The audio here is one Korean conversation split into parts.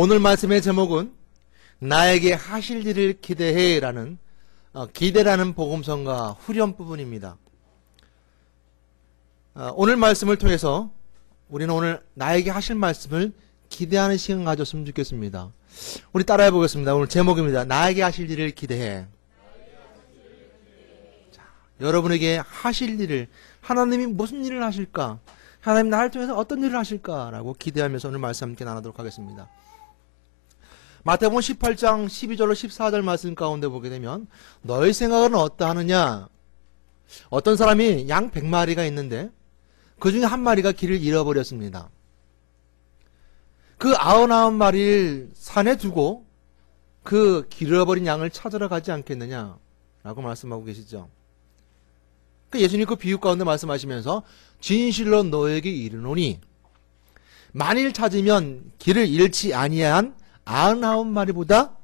오늘 말씀의 제목은 나에게 하실 일을 기대해 라는 기대라는 복음성과 후렴 부분입니다. 오늘 말씀을 통해서 우리는 오늘 나에게 하실 말씀을 기대하는 시간 가졌으면 좋겠습니다. 우리 따라해 보겠습니다. 오늘 제목입니다. 나에게 하실 일을 기대해. 자, 여러분에게 하실 일을, 하나님이 무슨 일을 하실까? 하나님 나를 통해서 어떤 일을 하실까라고 기대하면서 오늘 말씀 함께 나누도록 하겠습니다. 마태복음 18장 12절로 14절 말씀 가운데 보게 되면 너의 생각은 어떠하느냐? 어떤 사람이 양 100마리가 있는데 그 중에 한 마리가 길을 잃어버렸습니다. 그 99마리를 산에 두고 그 길 잃어버린 양을 찾으러 가지 않겠느냐라고 말씀하고 계시죠. 예수님 그 비유 가운데 말씀하시면서 진실로 너에게 이르노니 만일 찾으면 길을 잃지 아니한 99마리보다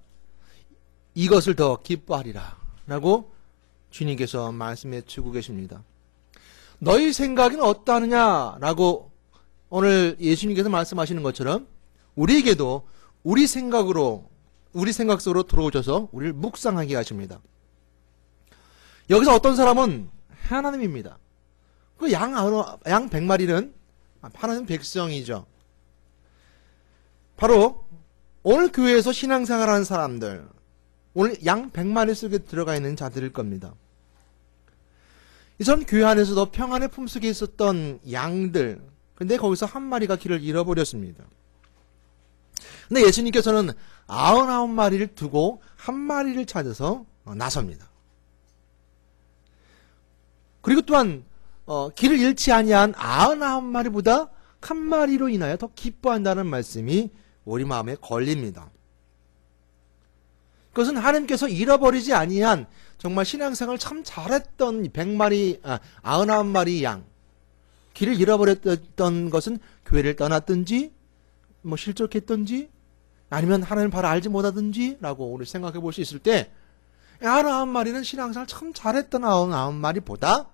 이것을 더 기뻐하리라 라고 주님께서 말씀해 주고 계십니다. 너희 생각은 어떠하느냐 라고 오늘 예수님께서 말씀하시는 것처럼 우리에게도 우리 생각 속으로 들어오셔서 우리를 묵상하게 하십니다. 여기서 어떤 사람은 하나님입니다. 그 양 100마리는 하나님 백성이죠. 바로 오늘 교회에서 신앙생활하는 사람들, 오늘 양 100마리 속에 들어가 있는 자들일 겁니다. 이전 교회 안에서도 평안의 품속에 있었던 양들, 근데 거기서 한 마리가 길을 잃어버렸습니다. 근데 예수님께서는 99마리를 두고 한 마리를 찾아서 나섭니다. 그리고 또한 길을 잃지 아니한 99마리보다 한 마리로 인하여 더 기뻐한다는 말씀이 우리 마음에 걸립니다. 그것은 하나님께서 잃어버리지 아니한 정말 신앙생활을 참 잘했던 99마리 양, 길을 잃어버렸던 것은 교회를 떠났든지 실족했든지 아니면 하나님 바로 알지 못하든지 라고 우리 생각해 볼 수 있을 때 99마리는 신앙생활을 참 잘했던 99마리보다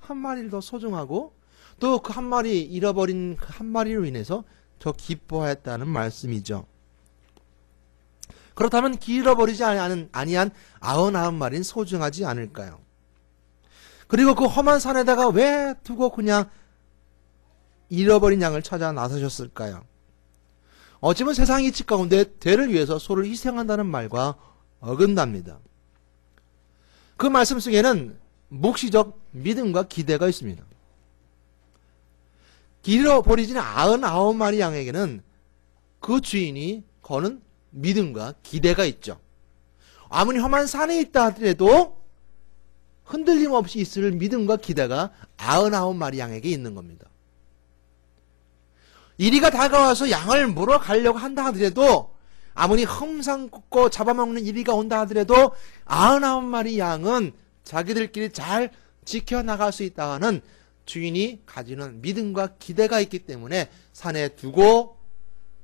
한 마리를 더 소중하고 또 그 한 마리 잃어버린 그 한 마리로 인해서 더 기뻐했다는 말씀이죠. 그렇다면 잃어버리지 아니한 99마리는 소중하지 않을까요? 그리고 그 험한 산에다가 왜 두고 그냥 잃어버린 양을 찾아 나서셨을까요? 어찌면 세상 이치 가운데 대를 위해서 소를 희생한다는 말과 어긋납니다. 그 말씀 속에는 묵시적 믿음과 기대가 있습니다. 잃어버리지는 99마리 양에게는 그 주인이 거는 믿음과 기대가 있죠. 아무리 험한 산에 있다 하더라도 흔들림 없이 있을 믿음과 기대가 99마리 양에게 있는 겁니다. 이리가 다가와서 양을 물어가려고 한다 하더라도 아무리 험상궂고 잡아먹는 이리가 온다 하더라도 99마리 양은 자기들끼리 잘 지켜나갈 수 있다는 주인이 가지는 믿음과 기대가 있기 때문에 산에 두고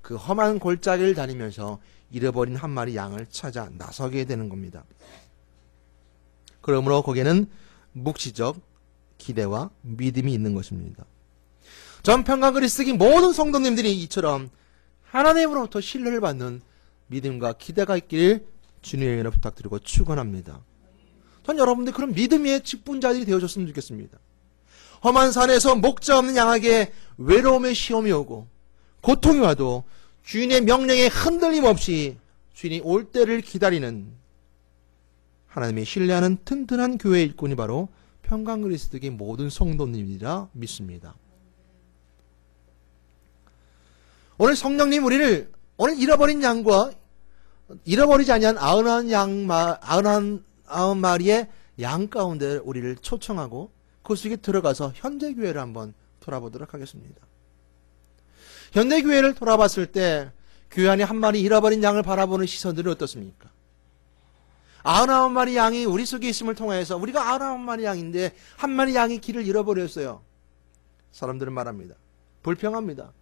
그 험한 골짜기를 다니면서 잃어버린 한 마리 양을 찾아 나서게 되는 겁니다. 그러므로 거기에는 묵시적 기대와 믿음이 있는 것입니다. 전 평강글을 쓰기 모든 성도님들이 이처럼 하나님으로부터 신뢰를 받는 믿음과 기대가 있기를 주님의 이름으로 부탁드리고 축원합니다. 전 여러분들 그런 믿음의 직분자들이 되어줬으면 좋겠습니다. 험한 산에서 목자 없는 양에게 외로움의 시험이 오고 고통이 와도 주인의 명령에 흔들림 없이 주인이 올 때를 기다리는 하나님의 신뢰하는 튼튼한 교회의 일꾼이 바로 평강그리스도의 모든 성도님이라 믿습니다. 오늘 성령님 우리를 오늘 잃어버린 양과 잃어버리지 아니한 99마리의 양 가운데 우리를 초청하고 그 속에 들어가서 현대교회를 한번 돌아보도록 하겠습니다. 현대교회를 돌아봤을 때 교회 안에 한 마리 잃어버린 양을 바라보는 시선들은 어떻습니까? 99마리 양이 우리 속에 있음을 통해서 우리가 99마리 양인데 한 마리 양이 길을 잃어버렸어요. 사람들은 말합니다. 불평합니다.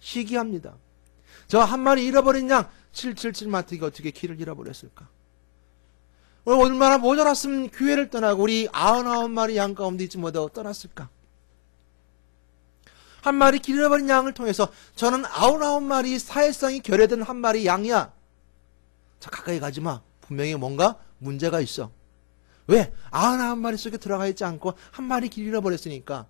시기합니다. 저 한 마리 잃어버린 양 777 마트가 어떻게 길을 잃어버렸을까? 얼마나 모자랐으면 교회를 떠나고 우리 99마리 양 가운데 있지 못하고 떠났을까? 한 마리 길 잃어버린 양을 통해서 저는 99마리 사회성이 결여된 한 마리 양이야. 자, 가까이 가지 마. 분명히 뭔가 문제가 있어. 왜? 99마리 속에 들어가 있지 않고 한 마리 길 잃어버렸으니까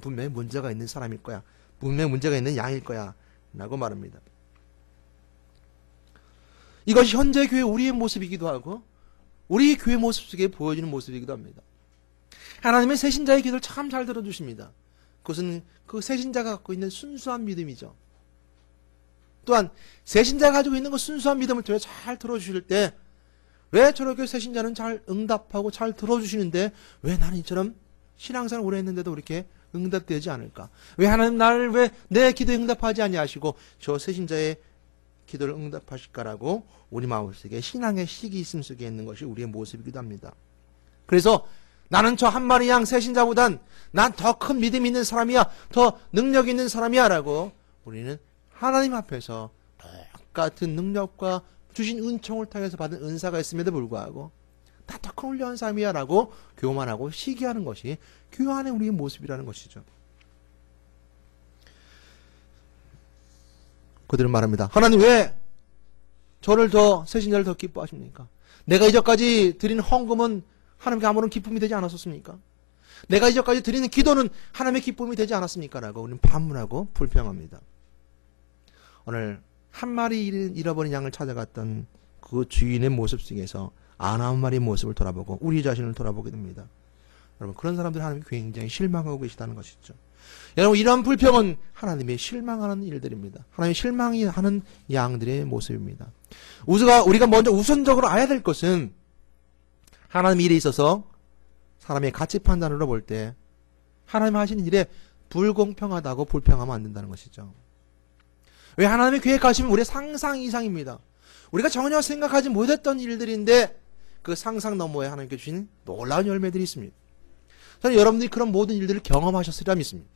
분명히 문제가 있는 사람일 거야. 분명히 문제가 있는 양일 거야. 라고 말합니다. 이것이 현재 교회 우리의 모습이기도 하고 우리 교회 모습 속에 보여지는 모습이기도 합니다. 하나님의 새신자의 기도를 참 잘 들어주십니다. 그것은 그 새신자가 갖고 있는 순수한 믿음이죠. 또한 새신자가 가지고 있는 그 순수한 믿음을 통해 잘 들어주실 때 왜 저렇게 새신자는 잘 응답하고 잘 들어주시는데 왜 나는 이처럼 신앙생활 오래 했는데도 이렇게 응답되지 않을까? 왜 하나님 나를 왜 내 기도에 응답하지 아니하시고 저 새신자의 기도를 응답하실까라고 우리 마음속에 신앙의 시기 있음 속에 있는 것이 우리의 모습이기도 합니다. 그래서 나는 저 한 마리 양 새신자보단 난 더 큰 믿음이 있는 사람이야. 더 능력 있는 사람이야. 라고 우리는 하나님 앞에서 똑같은 능력과 주신 은총을 통해서 받은 은사가 있음에도 불구하고 나 더 큰 훌륭한 사람이야. 라고 교만하고 시기하는 것이 교회 안에 우리의 모습이라는 것이죠. 그들은 말합니다. 하나님 왜 저를 더 새신자를 더 기뻐하십니까? 내가 이전까지 드린 헌금은 하나님께 아무런 기쁨이 되지 않았었습니까? 내가 이전까지 드리는 기도는 하나님의 기쁨이 되지 않았습니까? 라고 우리는 반문하고 불평합니다. 오늘 한 마리 잃어버린 양을 찾아갔던 그 주인의 모습 속에서 99마리의 모습을 돌아보고 우리 자신을 돌아보게 됩니다. 여러분 그런 사람들 하나님이 굉장히 실망하고 계시다는 것이죠. 여러분 이런 불평은 하나님이 실망하는 일들입니다. 하나님이 실망하는 양들의 모습입니다. 우리가 먼저 우선적으로 알아야 될 것은 하나님 일에 있어서 사람의 가치 판단으로 볼 때 하나님 하시는 일에 불공평하다고 불평하면 안 된다는 것이죠. 왜 하나님의 계획하시면 우리의 상상 이상입니다. 우리가 전혀 생각하지 못했던 일들인데 그 상상 너머에 하나님께 주신 놀라운 열매들이 있습니다. 저는 여러분들이 그런 모든 일들을 경험하셨으리라 믿습니다.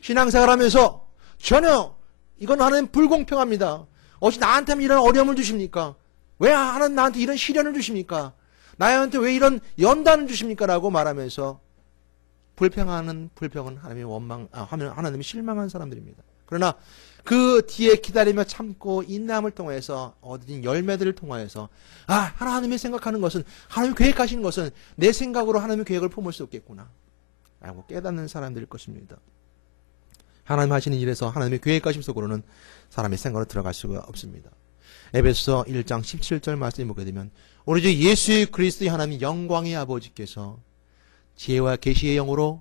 신앙생활하면서 전혀 이건 하나님 불공평합니다. 어찌 나한테만 이런 어려움을 주십니까? 왜 하나님 나한테 이런 시련을 주십니까? 나한테 왜 이런 연단을 주십니까? 라고 말하면서 불평하는 불평은 하나님이 실망한 사람들입니다. 그러나 그 뒤에 기다리며 참고 인내함을 통해서 얻은 열매들을 통하여서 하나님이 생각하는 것은 하나님이 계획하시는 것은 내 생각으로 하나님의 계획을 품을 수 없겠구나 라고 깨닫는 사람들일 것입니다. 하나님 하시는 일에서 하나님의 계획하심 속으로는 사람의 생각으로 들어갈 수가 없습니다. 에베소서 1장 17절 말씀을 보게 되면 우리 주 예수 그리스도의 하나님 영광의 아버지께서 지혜와 계시의 영으로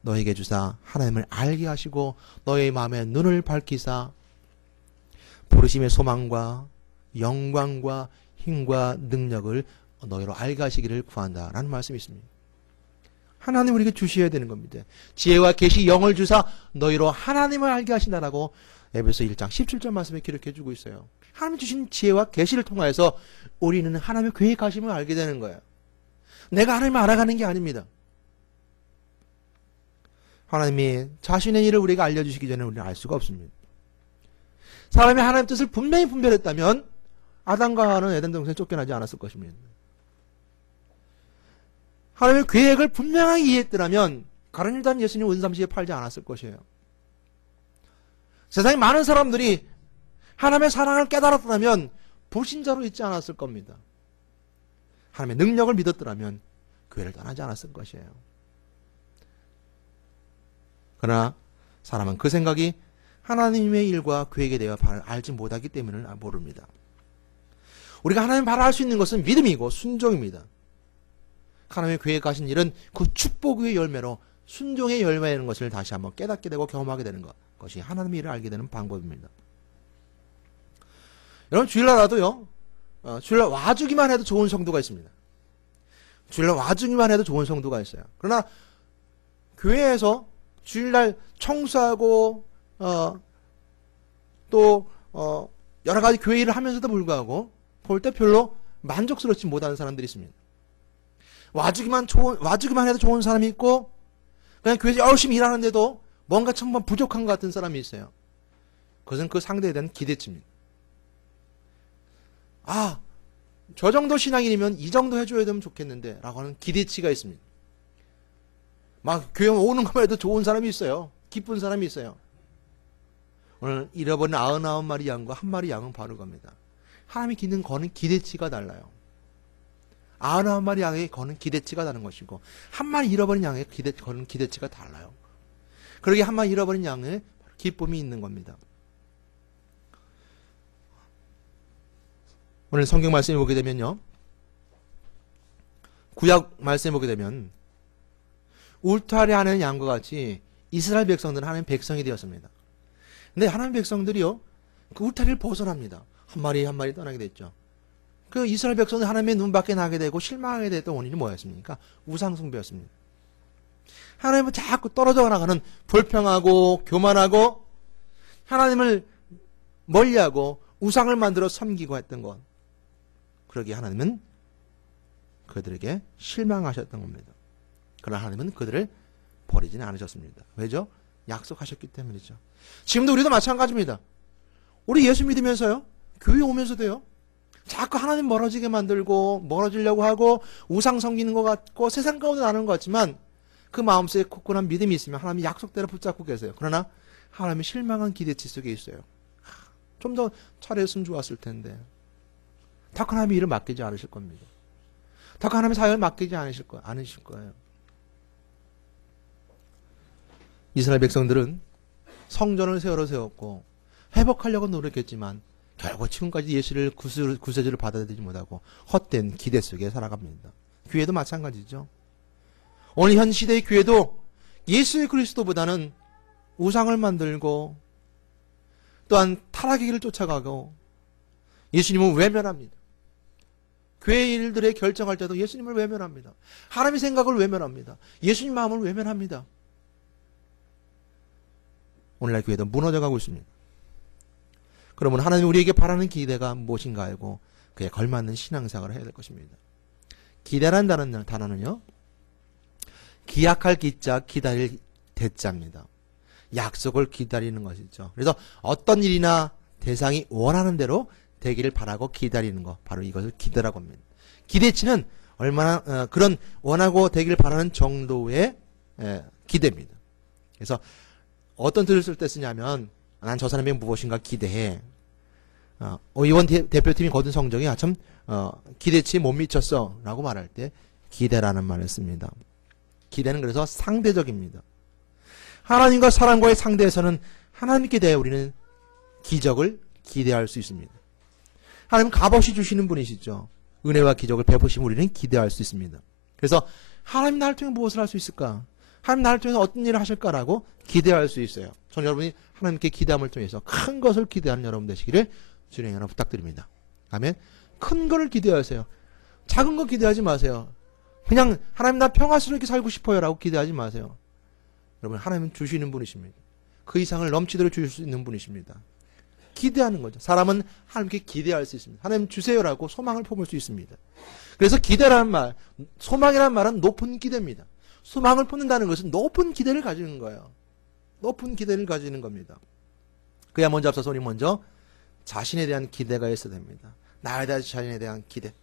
너에게 주사 하나님을 알게 하시고 너의 마음의 눈을 밝히사 부르심의 소망과 영광과 힘과 능력을 너희로 알게 하시기를 구한다라는 말씀이 있습니다. 하나님 우리에게 주셔야 되는 겁니다. 지혜와 계시 영을 주사 너희로 하나님을 알게 하신다라고 에베소 1장 17절 말씀에 기록해 주고 있어요. 하나님 주신 지혜와 계시를 통하여서 우리는 하나님의 계획하심을 알게 되는 거예요. 내가 하나님을 알아가는 게 아닙니다. 하나님이 자신의 일을 우리가 알려주시기 전에 우리는 알 수가 없습니다. 사람이 하나님의 뜻을 분명히 분별했다면 아담과 하와는 에덴 동산에 쫓겨나지 않았을 것입니다. 하나님의 계획을 분명하게 이해했더라면 가룟유다는 예수님 은삼시에 팔지 않았을 것이에요. 세상에 많은 사람들이 하나님의 사랑을 깨달았더라면 불신자로 있지 않았을 겁니다. 하나님의 능력을 믿었더라면 교회를 떠나지 않았을 것이에요. 그러나 사람은 그 생각이 하나님의 일과 계획에 대해 알지 못하기 때문에 모릅니다. 우리가 하나님 바로 알 수 있는 것은 믿음이고 순종입니다. 하나님의 계획하신 일은 그 축복의 열매로 순종의 열매라는 것을 다시 한번 깨닫게 되고 경험하게 되는 것이 하나님의 일을 알게 되는 방법입니다. 여러분 주일날 와도요. 주일날 와주기만 해도 좋은 성도가 있습니다. 주일날 와주기만 해도 좋은 성도가 있어요. 그러나 교회에서 주일날 청소하고 또 여러 가지 교회 일을 하면서도 불구하고 볼 때 별로 만족스럽지 못하는 사람들이 있습니다. 와주기만 해도 좋은 사람이 있고 그냥 교회에서 열심히 일하는데도 뭔가 정말 부족한 것 같은 사람이 있어요. 그것은 그 상대에 대한 기대치입니다. 저 정도 신앙인이면 이 정도 해줘야 되면 좋겠는데 라고 하는 기대치가 있습니다. 막 교회 오는 것만 해도 좋은 사람이 있어요. 기쁜 사람이 있어요. 오늘 잃어버린 99마리 양과 한 마리 양은 바로 겁니다. 하나님이 거는 기대치가 달라요. 99마리 양에 거는 기대치가 다른 것이고 한 마리 잃어버린 양에 거는 기대치가 달라요. 그러기에 한 마리 잃어버린 양에 기쁨이 있는 겁니다. 오늘 성경 말씀에 보게 되면요. 구약 말씀에 보게 되면 울타리하는 양과 같이 이스라엘 백성들은 하나님의 백성이 되었습니다. 근데 하나님의 백성들이요. 그 울타리를 벗어납니다. 한 마리 한 마리 떠나게 됐죠. 그 이스라엘 백성들 하나님의 눈 밖에 나게 되고 실망하게 됐던 원인이 뭐였습니까? 우상숭배였습니다. 하나님은 자꾸 떨어져 나가는 불평하고 교만하고 하나님을 멀리하고 우상을 만들어 섬기고 했던 것. 그러기에 하나님은 그들에게 실망하셨던 겁니다. 그러나 하나님은 그들을 버리지는 않으셨습니다. 왜죠? 약속하셨기 때문이죠. 지금도 우리도 마찬가지입니다. 우리 예수 믿으면서요. 교회 오면서도요. 자꾸 하나님 멀어지게 만들고 멀어지려고 하고 우상 섬기는 것 같고 세상 가운데 나는 것 같지만 그 마음속에 굳건한 믿음이 있으면 하나님이 약속대로 붙잡고 계세요. 그러나 하나님이 실망한 기대치 속에 있어요. 좀 더 잘했으면 좋았을 텐데. 더 하나님이 일을 맡기지 않으실 겁니다. 더 하나님의 사역을 맡기지 않으실 거예요. 이스라엘 백성들은 성전을 세우러 세웠고 회복하려고 노력했지만 결국 지금까지 예수를 구세주를 받아들이지 못하고 헛된 기대 속에 살아갑니다. 교회도 마찬가지죠. 오늘 현 시대의 교회도 예수 그리스도보다는 우상을 만들고 또한 타락의 길을 쫓아가고 예수님은 외면합니다. 교회 일들에 결정할 때도 예수님을 외면합니다. 하나님의 생각을 외면합니다. 예수님 마음을 외면합니다. 오늘날 교회도 무너져가고 있습니다. 그러면 하나님 우리에게 바라는 기대가 무엇인가 알고 그에 걸맞는 신앙생활을 해야 될 것입니다. 기대라는 단어는요. 기약할 기자 기다릴 대자입니다. 약속을 기다리는 것이죠. 그래서 어떤 일이나 대상이 원하는 대로 되기를 바라고 기다리는 것, 바로 이것을 기대라고 합니다. 기대치는 얼마나 그런 원하고 되기를 바라는 정도의 기대입니다. 그래서 어떤 뜻을 쓸 때 쓰냐면 난 저 사람이 무엇인가 기대해. 이번 대표팀이 거둔 성적이 참 기대치에 못 미쳤어 라고 말할 때 기대라는 말을 씁니다. 기대는 그래서 상대적입니다. 하나님과 사람과의 상대에서는 하나님께 대해 우리는 기적을 기대할 수 있습니다. 하나님은 값없이 주시는 분이시죠. 은혜와 기적을 베푸시면 우리는 기대할 수 있습니다. 그래서 하나님 나를 통해 무엇을 할 수 있을까? 하나님 나를 통해서 어떤 일을 하실까라고 기대할 수 있어요. 저는 여러분이 하나님께 기대함을 통해서 큰 것을 기대하는 여러분 되시기를 주님의 이름으로 부탁드립니다. 아멘. 큰 거를 기대하세요. 작은 거 기대하지 마세요. 그냥 하나님 나 평화스럽게 살고 싶어요 라고 기대하지 마세요. 여러분 하나님은 주시는 분이십니다. 그 이상을 넘치도록 주실 수 있는 분이십니다. 기대하는 거죠. 사람은 하나님께 기대할 수 있습니다. 하나님 주세요라고 소망을 품을 수 있습니다. 그래서 기대라는 말, 소망이라는 말은 높은 기대입니다. 소망을 품는다는 것은 높은 기대를 가지는 거예요. 높은 기대를 가지는 겁니다. 그야 먼저 앞서서 우리 먼저 자신에 대한 기대가 있어야 됩니다. 나에 대한 자신에 대한 기대.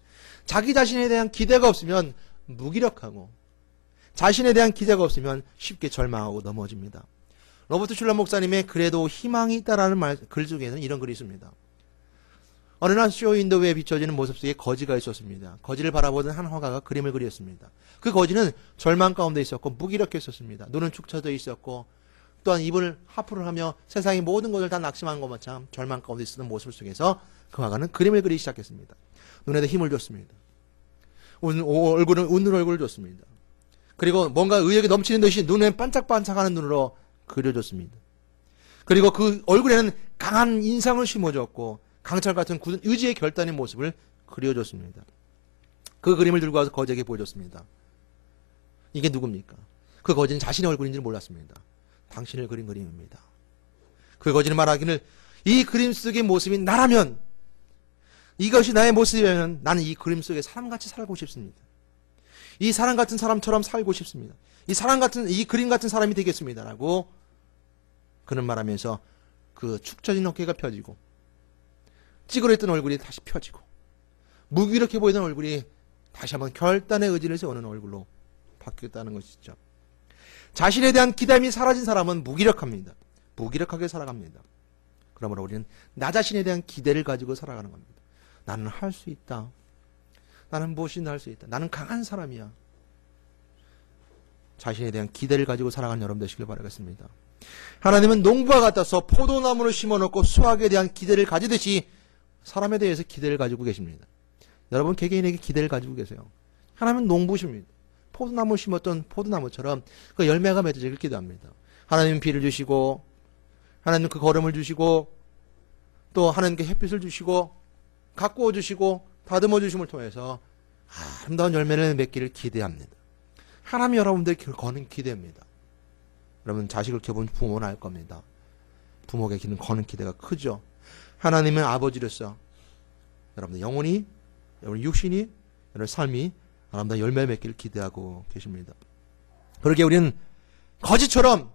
자기 자신에 대한 기대가 없으면 무기력하고 자신에 대한 기대가 없으면 쉽게 절망하고 넘어집니다. 로버트 슐러 목사님의 그래도 희망이 있다라는 글 중에는 이런 글이 있습니다. 어느 날 쇼윈도우에 비춰지는 모습 속에 거지가 있었습니다. 거지를 바라보던 한 화가가 그림을 그렸습니다. 그 거지는 절망 가운데 있었고 무기력했었습니다. 눈은 축 처져 있었고 또한 입을 하프를 하며 세상의 모든 것을 다 낙심한 것처럼 절망 가운데 있었던 모습 속에서 그 화가는 그림을 그리기 시작했습니다. 눈에도 힘을 줬습니다. 얼굴은 웃는 얼굴을 줬습니다. 그리고 뭔가 의욕이 넘치는 듯이 눈에 반짝반짝하는 눈으로 그려줬습니다. 그리고 그 얼굴에는 강한 인상을 심어줬고 강철 같은 굳은 의지의 결단의 모습을 그려줬습니다. 그 그림을 들고 와서 거지에게 보여줬습니다. 이게 누굽니까? 그 거지는 자신의 얼굴인지는 몰랐습니다. 당신을 그린 그림입니다. 그 거지는 말하기를 이 그림 속의 모습이 나라면 이것이 나의 모습이라면 나는 이 그림 속에 사람같이 살고 싶습니다. 이 사람 같은 사람처럼 살고 싶습니다. 이 그림 같은 사람이 되겠습니다. 라고 그는 말하면서 그 축 처진 어깨가 펴지고 찌그러했던 얼굴이 다시 펴지고 무기력해 보이던 얼굴이 다시 한번 결단의 의지를 세우는 얼굴로 바뀌었다는 것이죠. 자신에 대한 기대함이 사라진 사람은 무기력합니다. 무기력하게 살아갑니다. 그러므로 우리는 나 자신에 대한 기대를 가지고 살아가는 겁니다. 나는 할 수 있다. 나는 무엇이든 할 수 있다. 나는 강한 사람이야. 자신에 대한 기대를 가지고 살아가는 여러분 되시길 바라겠습니다. 하나님은 농부와 같아서 포도나무를 심어놓고 수확에 대한 기대를 가지듯이 사람에 대해서 기대를 가지고 계십니다. 여러분 개개인에게 기대를 가지고 계세요. 하나님은 농부십니다. 포도나무를 심었던 포도나무처럼 그 열매가 맺어지길 기도합니다. 하나님은 비를 주시고 하나님은 그 걸음을 주시고 또 하나님께 햇빛을 주시고 가꾸어 주시고 다듬어 주심을 통해서 아름다운 열매를 맺기를 기대합니다. 하나님이 여러분들에게 거는 기대입니다. 여러분 자식을 키워본 부모는 알 겁니다. 부모에게 거는 기대가 크죠. 하나님은 아버지로서 여러분들 영혼이, 여러분 육신이, 여러분 삶이 아름다운 열매를 맺기를 기대하고 계십니다. 그러기에 우리는 거지처럼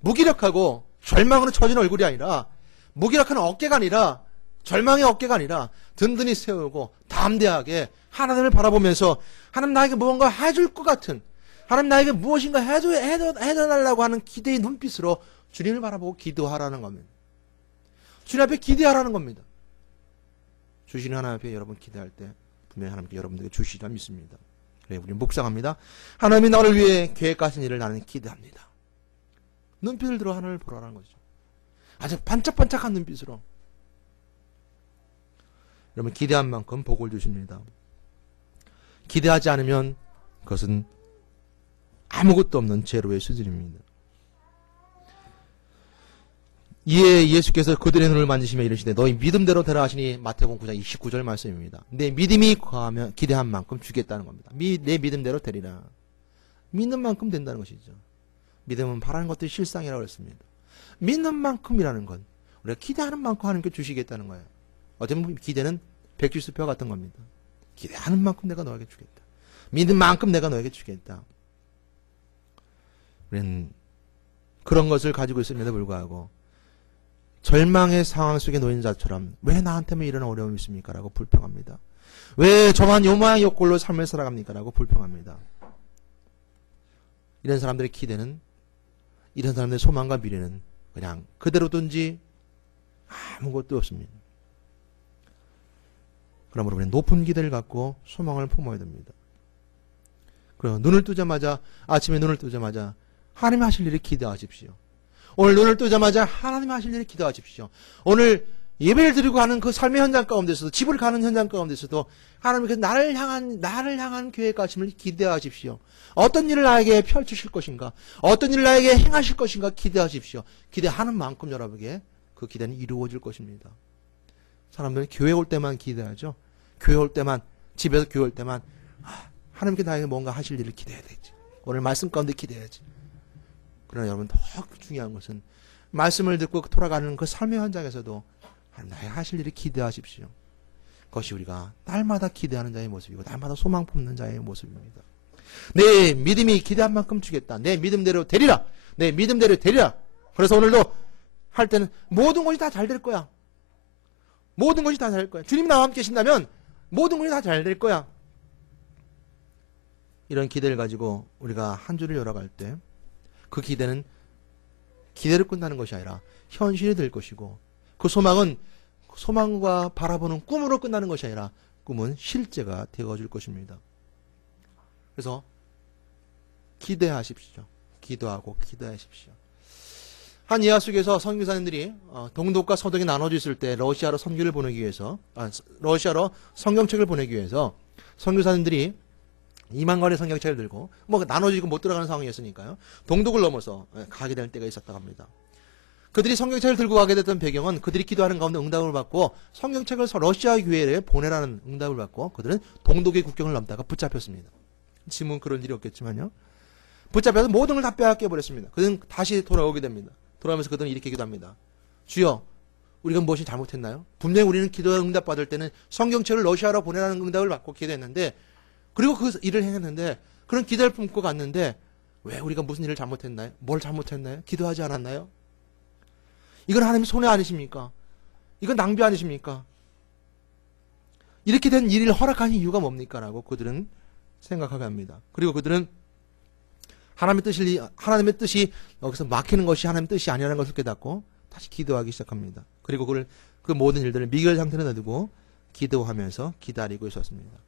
무기력하고 절망으로 처진 얼굴이 아니라 무기력한 어깨가 아니라 절망의 어깨가 아니라 든든히 세우고 담대하게 하나님을 바라보면서 하나님 나에게 무언가 해줄 것 같은 하나님 나에게 무엇인가 해달라고 하는 기대의 눈빛으로 주님을 바라보고 기도하라는 겁니다. 주님 앞에 기대하라는 겁니다. 주시는 하나님 앞에 여러분 기대할 때 분명히 하나님께 여러분들에게 주시리라 믿습니다. 그래 우리는 묵상합니다. 하나님이 나를 위해 계획하신 일을 나는 기대합니다. 눈빛을 들어 하나님을 보라는 거죠. 아주 반짝반짝한 눈빛으로. 여러분 기대한 만큼 복을 주십니다. 기대하지 않으면 그것은 아무것도 없는 제로의 수준입니다. 이에 예수께서 그들의 눈을 만지시며 이르시되 너희 믿음대로 되라 하시니 마태복음 9장 29절 말씀입니다. 내 믿음이 거하면 기대한 만큼 주겠다는 겁니다. 내 믿음대로 되리라. 믿는 만큼 된다는 것이죠. 믿음은 바라는 것들이 실상이라고 했습니다. 믿는 만큼이라는 건 우리가 기대하는 만큼 하나님께 주시겠다는 거예요. 어쩌면 기대는 백지수표 같은 겁니다. 기대하는 만큼 내가 너에게 주겠다. 믿는 만큼 내가 너에게 주겠다. 우리는 그런 것을 가지고 있음에도 불구하고 절망의 상황 속에 놓인 자처럼 왜 나한테만 이런 어려움이 있습니까? 라고 불평합니다. 왜 저만 요모양 요꼴로 삶을 살아갑니까? 라고 불평합니다. 이런 사람들의 기대는 이런 사람들의 소망과 미래는 그냥 그대로든지 아무것도 없습니다. 그러므로 우리는 높은 기대를 갖고 소망을 품어야 됩니다. 그리고 아침에 눈을 뜨자마자 하나님 하실 일을 기대하십시오. 오늘 눈을 뜨자마자 하나님 하실 일을 기대하십시오. 오늘 예배를 드리고 하는 그 삶의 현장 가운데서도 집을 가는 현장 가운데서도 하나님께서 나를 향한 계획하심을 기대하십시오. 어떤 일을 나에게 펼치실 것인가, 어떤 일을 나에게 행하실 것인가 기대하십시오. 기대하는 만큼 여러분에게 그 기대는 이루어질 것입니다. 사람들은 교회 올 때만 기대하죠. 교회 올 때만, 집에서 교회 올 때만 하나님께 나에게 뭔가 하실 일을 기대해야 되지. 오늘 말씀 가운데 기대해야지. 그러나 여러분 더 중요한 것은 말씀을 듣고 돌아가는 그 삶의 현장에서도 나의 하실 일을 기대하십시오. 그것이 우리가 날마다 기대하는 자의 모습이고 날마다 소망 품는 자의 모습입니다. 내 믿음이 기대한 만큼 주겠다. 내 믿음대로 되리라. 내 믿음대로 되리라. 그래서 오늘도 할 때는 모든 것이 다 잘 될 거야. 모든 것이 다 잘 될 거야. 주님이 나와 함께 계신다면 모든 것이 다 잘 될 거야. 이런 기대를 가지고 우리가 한 주를 열어갈 때 그 기대는 기대로 끝나는 것이 아니라 현실이 될 것이고 그 소망은 소망과 바라보는 꿈으로 끝나는 것이 아니라 꿈은 실제가 되어줄 것입니다. 그래서 기대하십시오. 기도하고 기대하십시오. 한 예화 속에서 선교사님들이 동독과 서독이 나눠져 있을 때 러시아로 선교를 보내기 위해서 러시아로 성경책을 보내기 위해서 선교사님들이 2만 권의 성경책을 들고 나눠지고 못 들어가는 상황이었으니까요. 동독을 넘어서 가게 될 때가 있었다고 합니다. 그들이 성경책을 들고 가게 됐던 배경은 그들이 기도하는 가운데 응답을 받고 성경책을 러시아 교회에 보내라는 응답을 받고 그들은 동독의 국경을 넘다가 붙잡혔습니다. 지금은 그런 일이 없겠지만요. 붙잡혀서 모든 걸 다 빼앗겨 버렸습니다. 그들은 다시 돌아오게 됩니다. 돌아오면서 그들은 이렇게 기도합니다. 주여, 우리가 무엇이 잘못했나요? 분명히 우리는 기도에 응답받을 때는 성경책을 러시아로 보내라는 응답을 받고 기도했는데 그리고 그 일을 행했는데 그런 기대를 품고 갔는데 왜 우리가 무슨 일을 잘못했나요? 뭘 잘못했나요? 기도하지 않았나요? 이건 하나님의 손해 아니십니까? 이건 낭비 아니십니까? 이렇게 된 일을 허락한 이유가 뭡니까? 라고 그들은 생각하게 합니다. 그리고 그들은 하나님의 뜻이 여기서 막히는 것이 하나님의 뜻이 아니라는 것을 깨닫고 다시 기도하기 시작합니다. 그리고 그 모든 일들을 미결 상태로 놔두고 기도하면서 기다리고 있었습니다.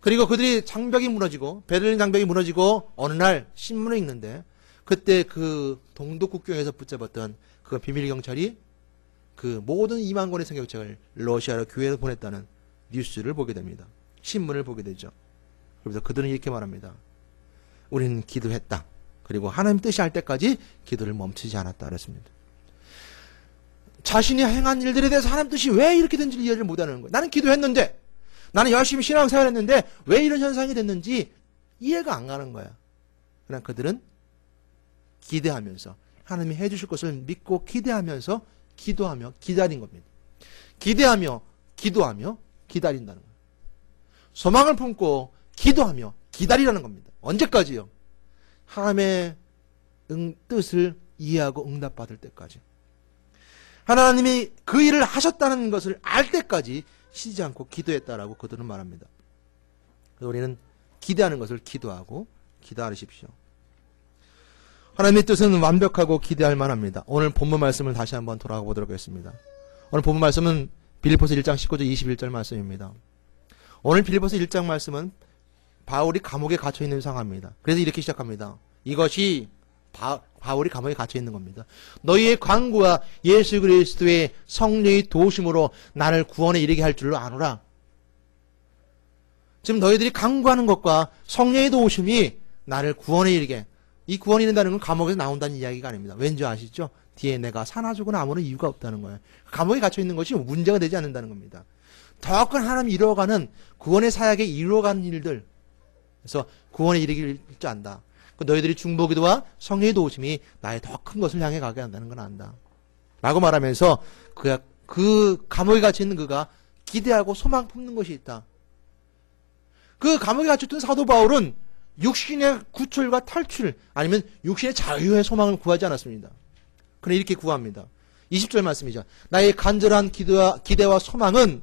그리고 그들이 장벽이 무너지고 베를린 장벽이 무너지고 어느 날 신문을 읽는데 그때 그 동독 국경에서 붙잡았던 그 비밀 경찰이 그 모든 2만 권의 성경책을 러시아로 교회로 보냈다는 뉴스를 보게 됩니다. 신문을 보게 되죠. 그래서 그들은 이렇게 말합니다. 우리는 기도했다. 그리고 하나님 뜻이 할 때까지 기도를 멈추지 않았다 그랬습니다. 자신이 행한 일들에 대해서 하나님 뜻이 왜 이렇게 된지를 이해를 못하는 거예요. 나는 기도했는데, 나는 열심히 신앙생활 했는데 왜 이런 현상이 됐는지 이해가 안 가는 거야. 그러나 그들은 기대하면서 하나님이 해주실 것을 믿고 기대하면서 기도하며 기다린 겁니다. 기대하며 기도하며 기다린다는 거예요. 소망을 품고 기도하며 기다리라는 겁니다. 언제까지요? 하나님의 뜻을 이해하고 응답받을 때까지. 하나님이 그 일을 하셨다는 것을 알 때까지 쉬지 않고 기도했다라고 그들은 말합니다. 우리는 기대하는 것을 기도하고 기다리십시오. 하나님의 뜻은 완벽하고 기대할 만합니다. 오늘 본문 말씀을 다시 한번 돌아가 보도록 하겠습니다. 오늘 본문 말씀은 빌립보서 1장 19절 21절 말씀입니다. 오늘 빌립보서 1장 말씀은 바울이 감옥에 갇혀 있는 상황입니다. 그래서 이렇게 시작합니다. 이것이 바울이 감옥에 갇혀 있는 겁니다. 너희의 간구와 예수 그리스도의 성령의 도우심으로 나를 구원에 이르게 할 줄로 아노라. 지금 너희들이 간구하는 것과 성령의 도우심이 나를 구원에 이르게, 이 구원이 이른다는 건 감옥에서 나온다는 이야기가 아닙니다. 왠지 아시죠? 뒤에 내가 사나주거나 아무런 이유가 없다는 거예요. 감옥에 갇혀 있는 것이 문제가 되지 않는다는 겁니다. 더 큰 하나님 이루어가는 구원의 사역에 이루어가는 일들, 그래서 구원에 이르길 줄 안다. 너희들이 중보기도와 성령의 도우심이 나의 더 큰 것을 향해 가게 한다는 건 안다. 라고 말하면서 그 감옥에 갇혀 있는 그가 기대하고 소망 품는 것이 있다. 그 감옥에 갇혔던 사도 바울은 육신의 구출과 탈출 아니면 육신의 자유의 소망을 구하지 않았습니다. 그러나 이렇게 구합니다. 20절 말씀이죠. 나의 간절한 기대와 소망은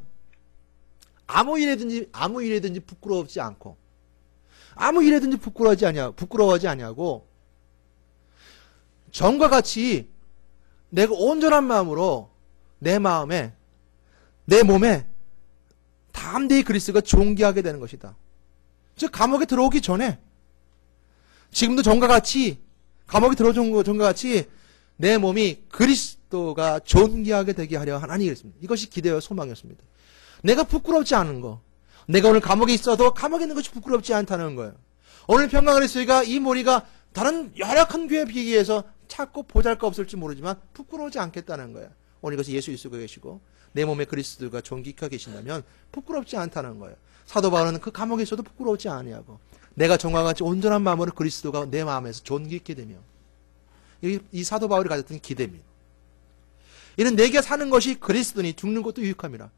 아무 일에든지 부끄러워하지 않고 아무 일에든지 부끄러워하지 아니하고 전과 같이 내가 온전한 마음으로 내 마음에 내 몸에 담대히 그리스도가 존귀하게 되는 것이다. 즉 감옥에 들어오기 전에 지금도 전과 같이 감옥에 들어온 전과 같이 내 몸이 그리스도가 존귀하게 되게 하려 하나니 그랬습니다. 이것이 기대와 소망이었습니다. 내가 부끄럽지 않은 거, 내가 오늘 감옥에 있어도 감옥에 있는 것이 부끄럽지 않다는 거예요. 오늘 평강그리스도가 이 머리가 다른 열악한 교회에 비교해서 찾고 보잘것없을지 모르지만 부끄러우지 않겠다는 거예요. 오늘 이것이 예수 그리스도가 계시고 내 몸에 그리스도가 존귀하게 계신다면 부끄럽지 않다는 거예요. 사도 바울은 그 감옥에 있어도 부끄러우지 아니하고 내가 정과 같이 온전한 마음으로 그리스도가 내 마음에서 존귀하게 되며, 이 사도 바울이 가졌던 기대입니다. 이는 내게 사는 것이 그리스도니 죽는 것도 유익함이라.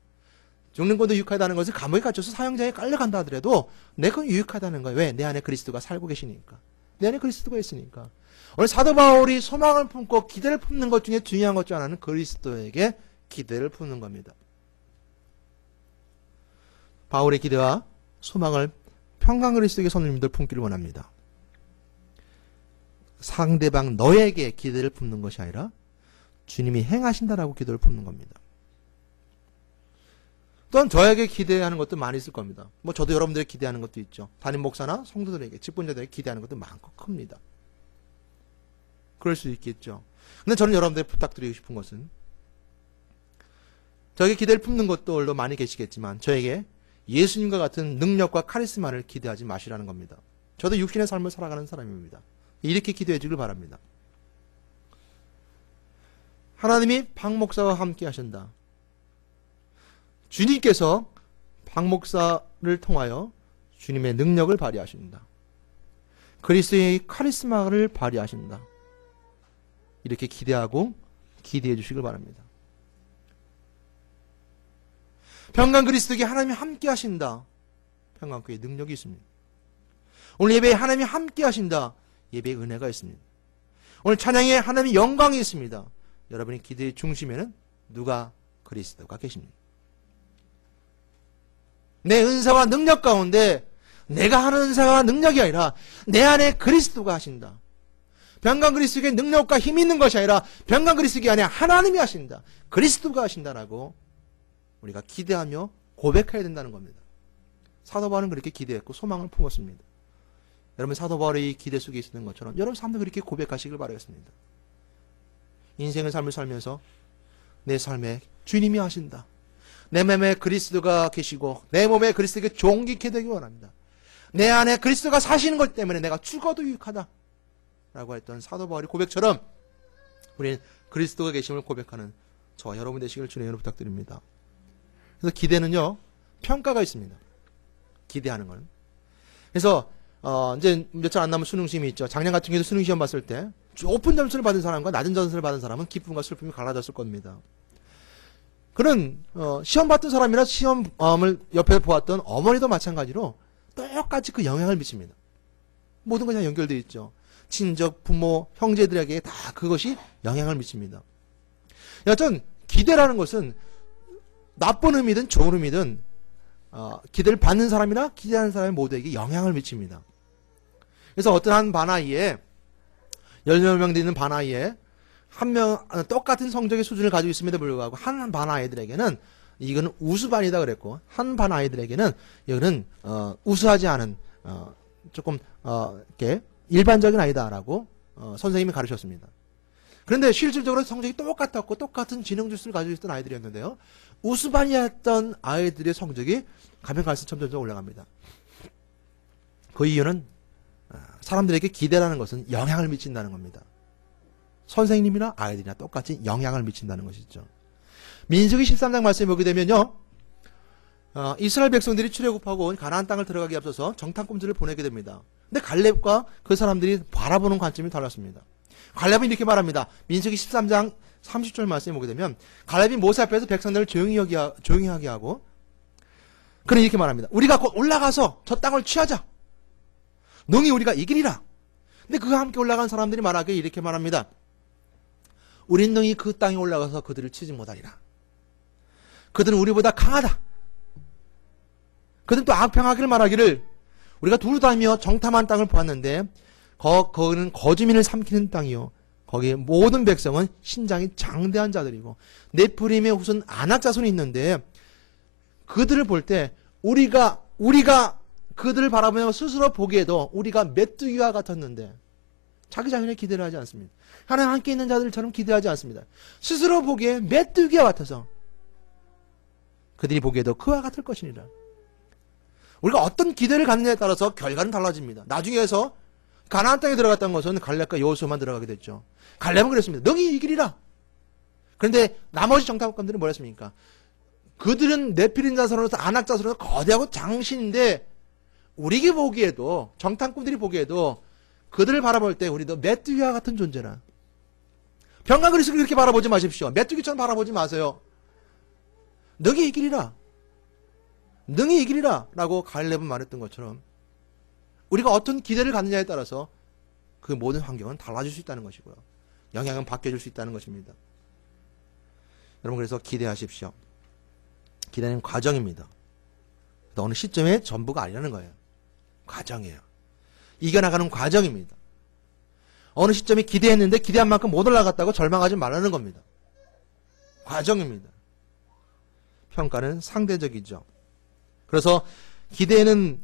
죽는 것도 유익하다는 것을 감옥에 갇혀서 사형장에 깔려간다 하더라도 내가 유익하다는 거예요. 왜? 내 안에 그리스도가 살고 계시니까. 내 안에 그리스도가 있으니까. 오늘 사도 바울이 소망을 품고 기대를 품는 것 중에 중요한 것 중 하나는 그리스도에게 기대를 품는 겁니다. 바울의 기대와 소망을 평강 그리스도의 선생님들 품기를 원합니다. 상대방 너에게 기대를 품는 것이 아니라 주님이 행하신다라고 기도를 품는 겁니다. 또한 저에게 기대하는 것도 많이 있을 겁니다. 저도 여러분들에게 기대하는 것도 있죠. 담임 목사나 성도들에게, 직분자들에게 기대하는 것도 많고 큽니다. 그럴 수 있겠죠. 근데 저는 여러분들에게 부탁드리고 싶은 것은 저에게 기대를 품는 것도 많이 계시겠지만 저에게 예수님과 같은 능력과 카리스마를 기대하지 마시라는 겁니다. 저도 육신의 삶을 살아가는 사람입니다. 이렇게 기도해 주길 바랍니다. 하나님이 박 목사와 함께 하신다. 주님께서 박 목사를 통하여 주님의 능력을 발휘하신다. 그리스도의 카리스마를 발휘하신다. 이렇게 기대하고 기대해 주시길 바랍니다. 평강 그리스도에게 하나님이 함께 하신다. 평강교회에 능력이 있습니다. 오늘 예배에 하나님이 함께 하신다. 예배에 은혜가 있습니다. 오늘 찬양에 하나님의 영광이 있습니다. 여러분의 기대의 중심에는 누가? 그리스도가 계십니다. 내 은사와 능력 가운데 내가 하는 은사가 능력이 아니라 내 안에 그리스도가 하신다. 병강 그리스도의 능력과 힘이 있는 것이 아니라 병강 그리스도의 안에 하나님이 하신다. 그리스도가 하신다라고 우리가 기대하며 고백해야 된다는 겁니다. 사도 바울은 그렇게 기대했고 소망을 품었습니다. 여러분 사도 바울의 기대 속에 있는 것처럼 여러분 삶도 그렇게 고백하시길 바라겠습니다. 인생의 삶을 살면서 내 삶에 주님이 하신다. 내 몸에 그리스도가 계시고 내 몸에 그리스도에게 존귀케 되기 원합니다. 내 안에 그리스도가 사시는 것 때문에 내가 죽어도 유익하다 라고 했던 사도 바울의 고백처럼 우리는 그리스도가 계심을 고백하는 저와 여러분 되시길 주님으로 부탁드립니다. 그래서 기대는요 평가가 있습니다. 기대하는 건. 그래서 이제 며칠 안 남은 수능시험이 있죠. 작년 같은 경우도 수능시험 봤을 때 높은 점수를 받은 사람과 낮은 점수를 받은 사람은 기쁨과 슬픔이 갈라졌을 겁니다. 그런 시험 봤던 사람이나 시험을 옆에 보았던 어머니도 마찬가지로 똑같이 그 영향을 미칩니다. 모든 것이 다 연결되어 있죠. 친족, 부모, 형제들에게 다 그것이 영향을 미칩니다. 여하튼 기대라는 것은 나쁜 의미든 좋은 의미든 기대를 받는 사람이나 기대하는 사람 모두에게 영향을 미칩니다. 그래서 어떤 한 반아이에 10명 되는 반아이에 한 명 똑같은 성적의 수준을 가지고 있음에도 불구하고 한 반아이들에게는 이거는 우수반이다 그랬고 한 반아이들에게는 이거는 우수하지 않은 조금 이렇게 일반적인 아이다라고 선생님이 가르쳤습니다. 그런데 실질적으로 성적이 똑같았고 똑같은 지능 지수를 가지고 있던 아이들이었는데요. 우수반이었던 아이들의 성적이 가면 갈수록 점점 올라갑니다. 그 이유는 사람들에게 기대라는 것은 영향을 미친다는 겁니다. 선생님이나 아이들이나 똑같이 영향을 미친다는 것이죠. 민수기 13장 말씀에 보게 되면요. 이스라엘 백성들이 출애굽하고 가나안 땅을 들어가기 앞서서 정탐꾼들을 보내게 됩니다. 근데 갈렙과 그 사람들이 바라보는 관점이 달랐습니다. 갈렙은 이렇게 말합니다. 민수기 13장 30절 말씀에 보게 되면 갈렙이 모세 앞에서 백성들을 조용히 하게 하고 그는 이렇게 말합니다. 우리가 곧 올라가서 저 땅을 취하자. 능히 우리가 이기리라. 근데 그와 함께 올라간 사람들이 말하기에 이렇게 말합니다. 우린 능히 그 땅에 올라가서 그들을 치지 못하리라. 그들은 우리보다 강하다. 그들은 또 악평하기를 말하기를 우리가 두루 다니며 정탐한 땅을 보았는데 거기는 거주민을 삼키는 땅이요. 거기에 모든 백성은 신장이 장대한 자들이고 네프림의 후손 아낙 자손이 있는데 그들을 볼 때 우리가 그들을 바라보며 스스로 보기에도 우리가 메뚜기와 같았는데 자기 자신의 기대를 하지 않습니다. 하나님 함께 있는 자들처럼 기대하지 않습니다. 스스로 보기에 메뚜기와 같아서 그들이 보기에도 그와 같을 것이니라. 우리가 어떤 기대를 갖느냐에 따라서 결과는 달라집니다. 나중에서 가나안 땅에 들어갔던 것은 갈렙과 여호수아만 들어가게 됐죠. 갈렙은 그랬습니다. 능히 이기리라. 그런데 나머지 정탐꾼들은 뭐랬습니까? 그들은 네피림 자손으로서 아낙 자손으로서 거대하고 장신인데 우리가 보기에도 정탐꾼들이 보기에도 그들을 바라볼 때 우리도 메뚜기와 같은 존재라. 병강 그리스도를 그렇게 바라보지 마십시오. 메뚜기처럼 바라보지 마세요. 능히 이기리라. 능히 이기리라 라고 갈렙은 말했던 것처럼 우리가 어떤 기대를 갖느냐에 따라서 그 모든 환경은 달라질 수 있다는 것이고요. 영향은 바뀌어질 수 있다는 것입니다. 여러분 그래서 기대하십시오. 기대는 과정입니다. 어느 시점에 전부가 아니라는 거예요. 과정이에요. 이겨나가는 과정입니다. 어느 시점에 기대했는데 기대한 만큼 못 올라갔다고 절망하지 말라는 겁니다. 과정입니다. 평가는 상대적이죠. 그래서 기대는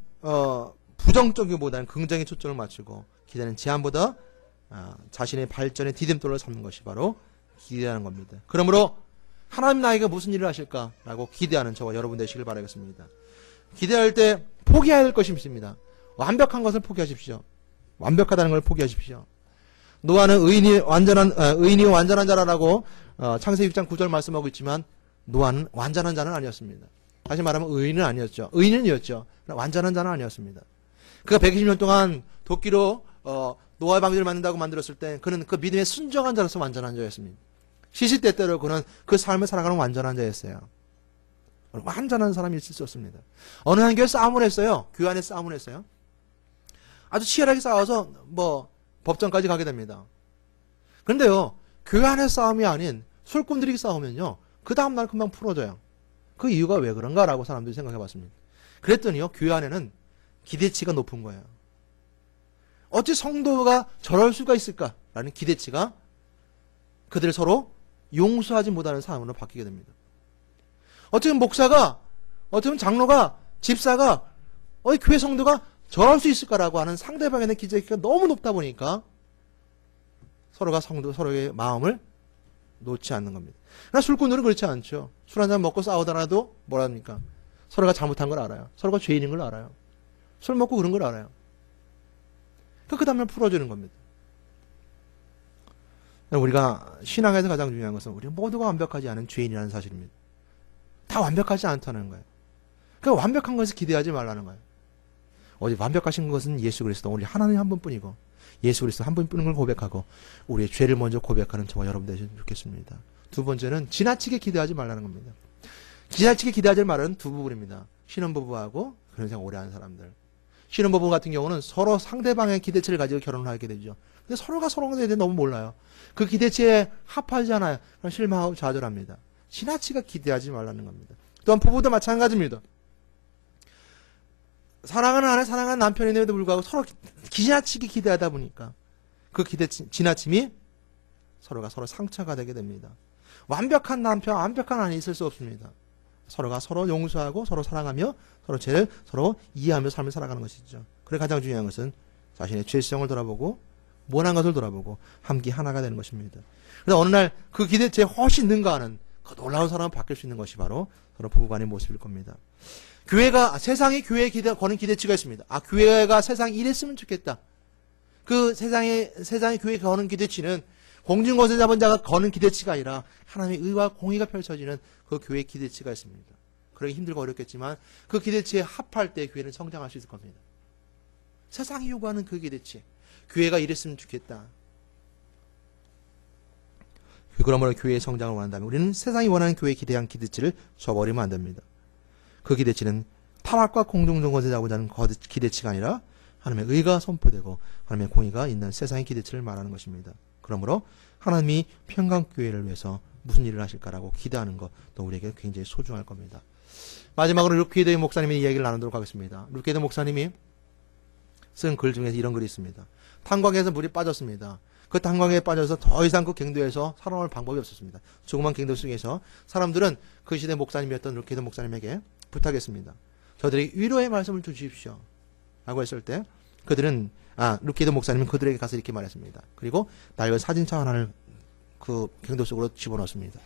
부정적이보다는 긍정에 초점을 맞추고 기대는 제한보다 자신의 발전의 디딤돌을 삼는 것이 바로 기대하는 겁니다. 그러므로 하나님 나에게 무슨 일을 하실까라고 기대하는 저와 여러분 되시길 바라겠습니다. 기대할 때 포기해야 할 것이 있습니다. 완벽한 것을 포기하십시오. 완벽하다는 걸 포기하십시오. 노아는 의인이 완전한 자라라고 창세기 6장 9절 말씀하고 있지만 노아는 완전한 자는 아니었습니다. 다시 말하면 의인은 아니었죠. 의인이었죠. 완전한 자는 아니었습니다. 그가 120년 동안 도끼로 노아의 방주를 만든다고 만들었을 때 그는 그 믿음에 순종한 자로서 완전한 자였습니다. 시시때때로 그는 그 삶을 살아가는 완전한 자였어요. 완전한 사람이 있을 수 없습니다. 어느 한 교회 싸움을 했어요. 교회 안에 싸움을 했어요. 아주 치열하게 싸워서 법정까지 가게 됩니다. 그런데요, 교회 안의 싸움이 아닌 술꾼들이 싸우면요, 그 다음날 금방 풀어져요. 그 이유가 왜 그런가라고 사람들이 생각해 봤습니다. 그랬더니요, 교회 안에는 기대치가 높은 거예요. 어찌 성도가 저럴 수가 있을까라는 기대치가 그들을 서로 용서하지 못하는 상황으로 바뀌게 됩니다. 어쩌면 목사가, 어쩌면 장로가, 집사가, 교회 성도가 저럴 수 있을까라고 하는 상대방에 대한 기대치가 너무 높다 보니까 서로가 서로의 마음을 놓지 않는 겁니다. 그러나 술꾼들은 그렇지 않죠. 술 한잔 먹고 싸우더라도 뭐랍니까? 서로가 잘못한 걸 알아요. 서로가 죄인인 걸 알아요. 술 먹고 그런 걸 알아요. 그 다음에 풀어주는 겁니다. 우리가 신앙에서 가장 중요한 것은 우리 모두가 완벽하지 않은 죄인이라는 사실입니다. 다 완벽하지 않다는 거예요. 그러니까 완벽한 것을 기대하지 말라는 거예요. 어디 완벽하신 것은 예수 그리스도, 우리 하나님 한 분뿐이고 예수 그리스도 한 분뿐인 걸 고백하고 우리의 죄를 먼저 고백하는 저와 여러분 되시면 좋겠습니다. 두 번째는 지나치게 기대하지 말라는 겁니다. 지나치게 기대하지 말은 두 부분입니다. 신혼부부하고 그런 생각 오래 하는 사람들. 신혼부부 같은 경우는 서로 상대방의 기대치를 가지고 결혼을 하게 되죠. 근데 서로가 서로에 대해 너무 몰라요. 그 기대치에 합하지 않아요. 그럼 실망하고 좌절합니다. 지나치게 기대하지 말라는 겁니다. 또한 부부도 마찬가지입니다. 사랑하는 아내, 사랑하는 남편인데도 불구하고 서로 지나치게 기대하다 보니까 그 지나침이 서로가 서로 상처가 되게 됩니다. 완벽한 남편, 완벽한 아내 있을 수 없습니다. 서로가 서로 용서하고 서로 사랑하며 서로 죄를 서로 이해하며 삶을 살아가는 것이죠. 그래 가장 중요한 것은 자신의 죄성을 돌아보고 못한 것을 돌아보고 함께 하나가 되는 것입니다. 그래서 어느 날 그 기대치에 훨씬 능가하는 그 놀라운 사람을 바뀔 수 있는 것이 바로 서로 부부간의 모습일 겁니다. 세상이 교회에 거는 기대치가 있습니다. 교회가 세상이 이랬으면 좋겠다. 그 세상이 교회에 거는 기대치는 공중권세 잡은 자가 거는 기대치가 아니라 하나님의 의와 공의가 펼쳐지는 그 교회의 기대치가 있습니다. 그러기 힘들고 어렵겠지만 그 기대치에 합할 때 교회는 성장할 수 있을 겁니다. 세상이 요구하는 그 기대치. 교회가 이랬으면 좋겠다. 그러므로 교회의 성장을 원한다면 우리는 세상이 원하는 교회에 기대한 기대치를 저버리면 안 됩니다. 그 기대치는 타락과 공중권세 잡고자 하는 기대치가 아니라 하나님의 의가 선포되고 하나님의 공의가 있는 세상의 기대치를 말하는 것입니다. 그러므로 하나님이 평강교회를 위해서 무슨 일을 하실까라고 기대하는 것도 우리에게 굉장히 소중할 겁니다. 마지막으로 루키에드 목사님의 이야기를 나누도록 하겠습니다. 루키에드 목사님이 쓴 글 중에서 이런 글이 있습니다. 탄광에서 물이 빠졌습니다. 그 탄광에 빠져서 더 이상 그 갱도에서 살아남을 방법이 없었습니다. 조그만 갱도 속에서 사람들은 그 시대 목사님이었던 루키에드 목사님에게 부탁했습니다. 저들에게 위로의 말씀을 주십시오. 라고 했을 때 그들은 루키에드 목사님은 그들에게 가서 이렇게 말했습니다. 그리고 낡은 사진첩 하나를 그 갱도 속으로 집어넣었습니다.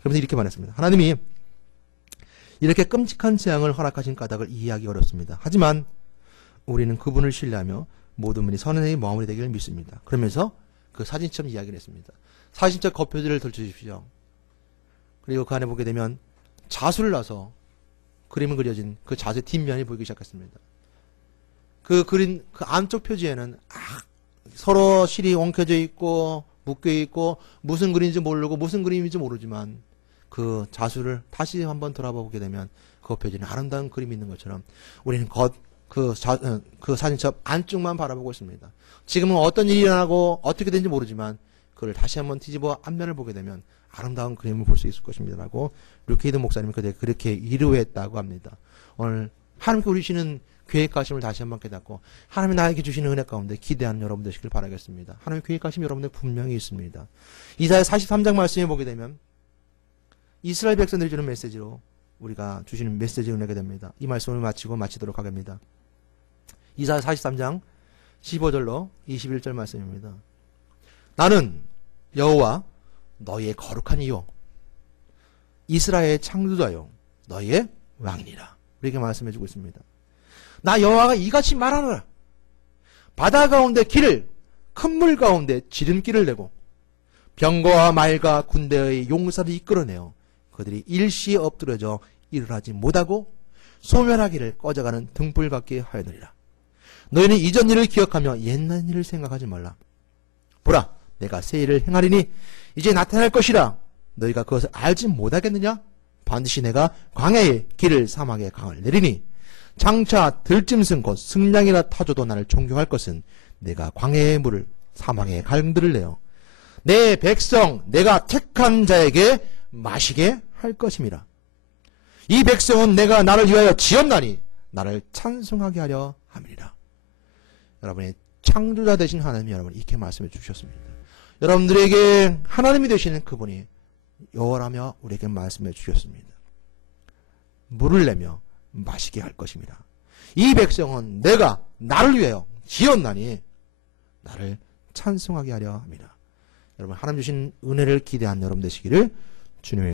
그러면서 이렇게 말했습니다. 하나님이 이렇게 끔찍한 재앙을 허락하신 까닭을 이해하기 어렵습니다. 하지만 우리는 그분을 신뢰하며 모든 분이 선행의 마무리 되기를 믿습니다. 그러면서 그 사진첩 이야기를 했습니다. 사진첩 겉표지를 덜쳐주십시오. 그리고 그 안에 보게 되면 자수를 놔서 그림을 그려진 그 자수의 뒷면이 보이기 시작했습니다. 그 그린 그 안쪽 표지에는 서로 실이 엉켜져 있고 묶여 있고 무슨 그림인지 모르고 무슨 그림인지 모르지만 그 자수를 다시 한번 돌아보게 되면 그 표지는 아름다운 그림이 있는 것처럼 우리는 그 사진첩 안쪽만 바라보고 있습니다. 지금은 어떤 일이 일어나고 어떻게 되는지 모르지만 그걸 다시 한번 뒤집어 앞면을 보게 되면 아름다운 그림을 볼 수 있을 것입니다. 라고 루키에드 목사님이 그렇게 위로했다고 합니다. 오늘 하나님께 우리시는 계획하심을 다시 한번 깨닫고 하나님이 나에게 주시는 은혜 가운데 기대하는 여러분 되시길 바라겠습니다. 하나님의 계획하심이 여러분들 분명히 있습니다. 이사야 43장 말씀에 보게 되면 이스라엘 백성들이 주는 메시지로 우리가 주시는 메시지를 내게 됩니다. 이 말씀을 마치도록 하겠습니다. 이사야 43장 15절로 21절 말씀입니다. 나는 여호와 너희의 거룩한 이요 이스라엘의 창조자요 너희의 왕이니라. 이렇게 말씀해주고 있습니다. 나 여호와가 이같이 말하노라. 바다 가운데 길을 큰 물 가운데 지름길을 내고 병거와 말과 군대의 용사를 이끌어내어 그들이 일시에 엎드려져 일을 하지 못하고 소멸하기를 꺼져가는 등불 같게 하였느니라. 너희는 이전 일을 기억하며 옛날 일을 생각하지 말라. 보라, 내가 새 일을 행하리니 이제 나타날 것이라. 너희가 그것을 알지 못하겠느냐? 반드시 내가 광야의 길을 사막의 강을 내리니 장차 들짐승 곧 승냥이나 타조도 나를 존경할 것은 내가 광야의 물을 사막의 강들을 내어 내 백성 내가 택한 자에게 마시게 할 것임이라. 이 백성은 내가 나를 위하여 지었나니 나를 찬송하게 하려 함이니라. 여러분의 창조자 되신 하나님이 여러분 이렇게 말씀해 주셨습니다. 여러분들에게 하나님이 되시는 그분이 여호와라며 우리에게 말씀해 주셨습니다. 물을 내며 마시게 할 것입니다. 이 백성은 내가 나를 위하여 지었나니 나를 찬송하게 하려 합니다. 여러분 하나님 주신 은혜를 기대한 여러분 되시기를 주님의